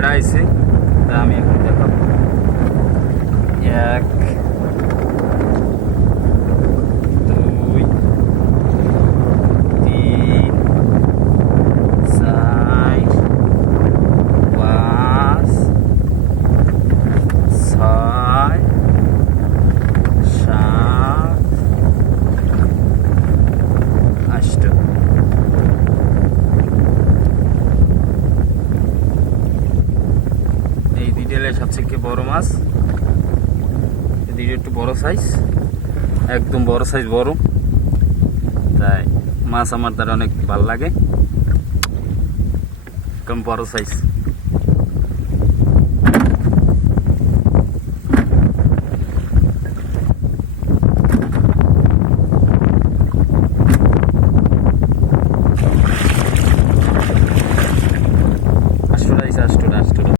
কয়টা আইছে তা আমি এখন দেখাবো। 1 2 3 4 5 6 7 8 এই দুইটা সবথেকে বড় মাছ। এই দুইটা একটু বড় সাইজ, একদম বড় সাইজ বড়, তাই মাছ আমার দ্বারা অনেক ভালো লাগে, কম বড় সাইজ।